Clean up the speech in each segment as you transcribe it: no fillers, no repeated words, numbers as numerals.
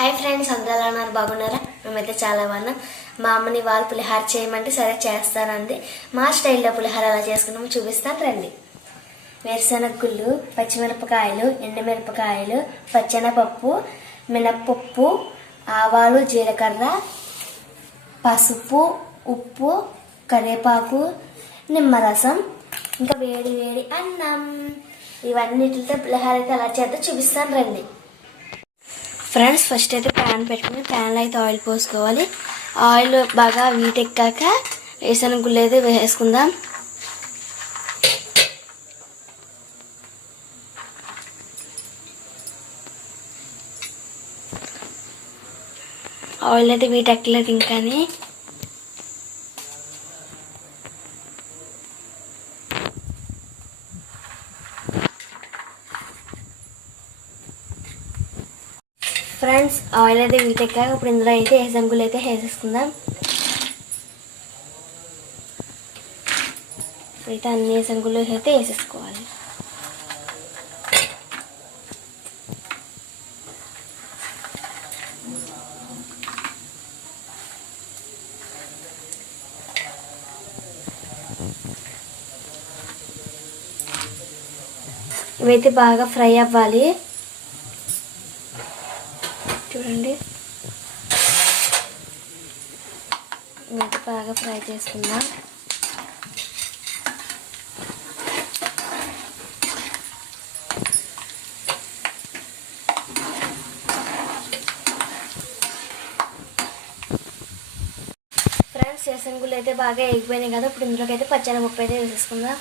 Hi friends, అందరూ ఎలా ఉన్నారు? బాగున్నారా? మేమైతే చాలా బాగున్నాం. మా అమ్మని వాళ్ళు పులిహార చేయమంటే సరే చేస్తానండి. మా స్టైల్లో పులిహార ఎలా చేసుకున్నామో చూపిస్తాను రండి. వేరుశనగ గుళ్ళు, పచ్చిమిరపకాయలు, ఎండుమిరపకాయలు, పచ్చెనపప్పు, మినప్పప్పు, ఆవాలు, జీలకర్ర, పసుపు, ఉప్పు, కరివేపాకు, నిమ్మరసం, ఇంకా వేడి వేడి అన్నం. ఇవన్నిటితో పులిహారకి ఎలా చేద్దాం చూపిస్తాను రండి. ఫ్రెండ్స్, ఫస్ట్ అయితే ప్యాన్ పెట్టుకుని ప్యాన్లో అయితే ఆయిల్ పోసుకోవాలి. ఆయిల్ బాగా వీటెక్కాక వేరుశనగ గుళ్ళు అయితే వేసుకుందాం. ఆయిల్ అయితే వీటెక్కలేదు ఇంకాని. ఫ్రెండ్స్, ఆయిల్ అయితే వీటెక్కాక ఇప్పుడు ఇందులో అయితే వేరుశనగ గుళ్ళు అయితే వేసేసుకుందాం. అయితే అన్ని వేరుశనగ గుళ్ళు అయితే వేసేసుకోవాలి. ఇవైతే బాగా ఫ్రై అవ్వాలి. చూడండి, ఇవైతే బాగా ఫ్రై చేసుకుందాం. ఫ్రెండ్స్, వేరుశనగ గుళ్ళు అయితే బాగా ఎగిపోయినాయి కదా. ఇప్పుడు ఇందులోకి అయితే పచ్చెనపప్పు అయితే వేసేసుకుందాం.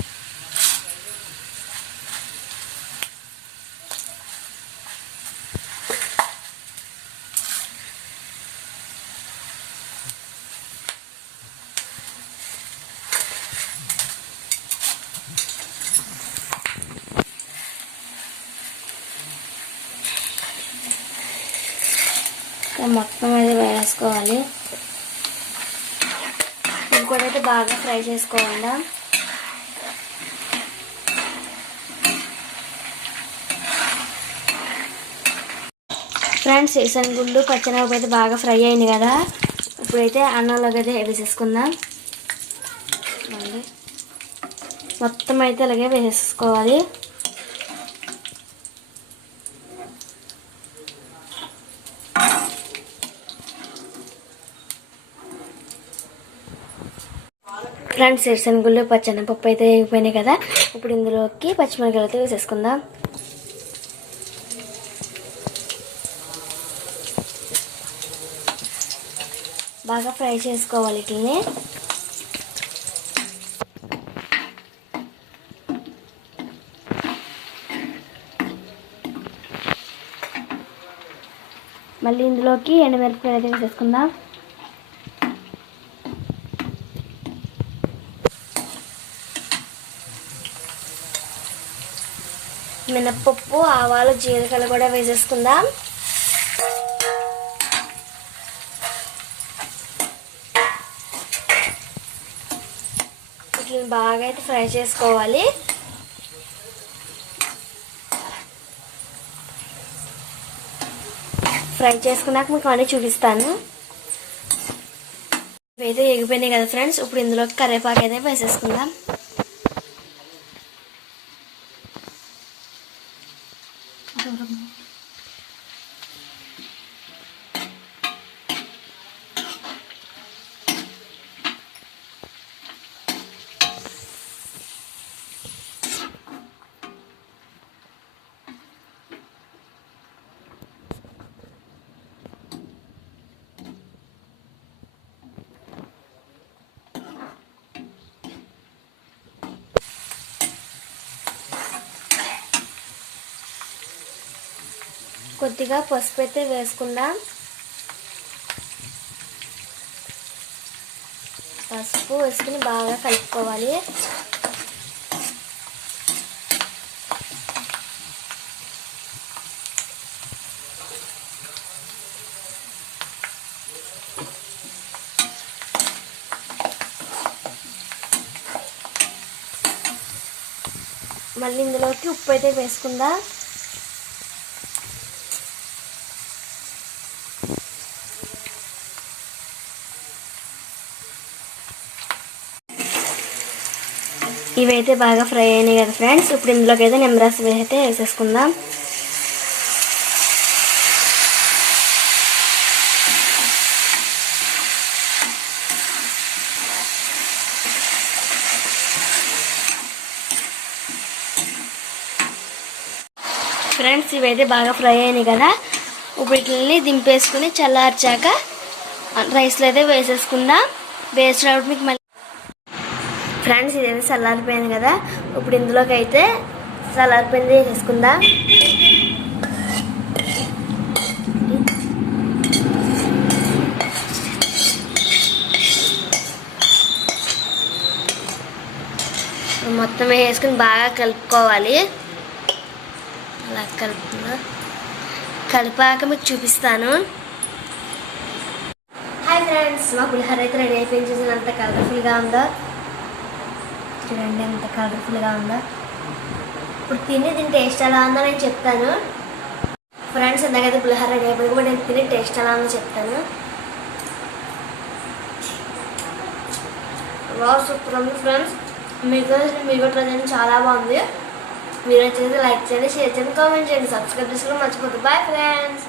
మొత్తం అయితే వేసుకోవాలి. ఇంకోటి అయితే బాగా ఫ్రై చేసుకోవాలా. ఫ్రెండ్స్, వేరుశనగ గుళ్ళు పచ్చెనపప్పు అయితే బాగా ఫ్రై అయింది కదా. ఇప్పుడైతే అన్నంలోకి అయితే వేసేసుకుందాం. మొత్తం అయితే అలాగే వేసేసుకోవాలి. ఫ్రెండ్స్, వేరుశనగ గుళ్ళు పచ్చెనపప్పు అయితే అయిపోయినాయి కదా. ఇప్పుడు ఇందులోకి పచ్చిమిరపకాయలు అయితే వేసేసుకుందాం. బాగా ఫ్రై చేసుకోవాలి వీటిని. మళ్ళీ ఇందులోకి ఎండుమిరపకాయలు అయితే వేసేసుకుందాం. మినప్పప్పు, ఆవాలు, జీలకర్ర కూడా వేసేసుకుందాం. వీటిని బాగా అయితే ఫ్రై చేసుకోవాలి. ఫ్రై చేసుకున్నాక మీకు అన్నీ చూపిస్తాను. ఇవైతే ఎగిపోయినాయి కదా ఫ్రెండ్స్. ఇప్పుడు ఇందులోకి కరివేపాకు అయితే వేసేసుకుందాం. కొద్దిగా పసుపు అయితే వేసుకుందాం. పసుపు వేసుకుని బాగా కలుపుకోవాలి. మళ్ళీ ఇందులోకి ఉప్పు అయితే వేసుకుందాం. ఇవైతే బాగా ఫ్రై అయినాయి కదా ఫ్రెండ్స్. ఇప్పుడు ఇందులోకి అయితే నిమ్మరసం అయితే వేసేసుకుందాం. ఫ్రెండ్స్ ఇవైతే బాగా ఫ్రై అయినాయి కదా. ఇప్పుడు వీటిని దింపేసుకుని చల్లార్చాక రైస్లో అయితే వేసేసుకుందాం. వేసినప్పుడు మీకు మళ్ళీ ఫ్రెండ్స్ ఇదైతే చల్లారిపోయింది కదా. ఇప్పుడు ఇందులోకి అయితే చల్లారిపోయింది వేసేసుకుందాం. మొత్తం వేసుకుని బాగా కలుపుకోవాలి. అలా కలిపాక మీకు చూపిస్తాను. హాయ్ ఫ్రెండ్స్, మా పులిహోర అయితే రెడీ అయిపోయింది. చూసిన అంత కలర్ఫుల్గా ఉందో చూడండి, ఎంత కలర్ఫుల్గా ఉందో. ఇప్పుడు దీని టేస్ట్ ఎలా ఉందో నేను చెప్తాను. ఫ్రెండ్స్ ఎంతకైతే పులిహోర రెడీ అయిపోయింది కూడా నేను తిని టేస్ట్ ఎలా ఉందో చెప్తాను. సూపర్ ఉంది ఫ్రెండ్స్. మీకు ట్రై చేయండి, చాలా బాగుంది. మీరు వచ్చేసి లైక్ చేయండి, షేర్ చేయండి, కామెంట్ చేయండి, సబ్స్క్రైబ్ చేసుకోవడం మర్చిపోతుంది. Bye friends.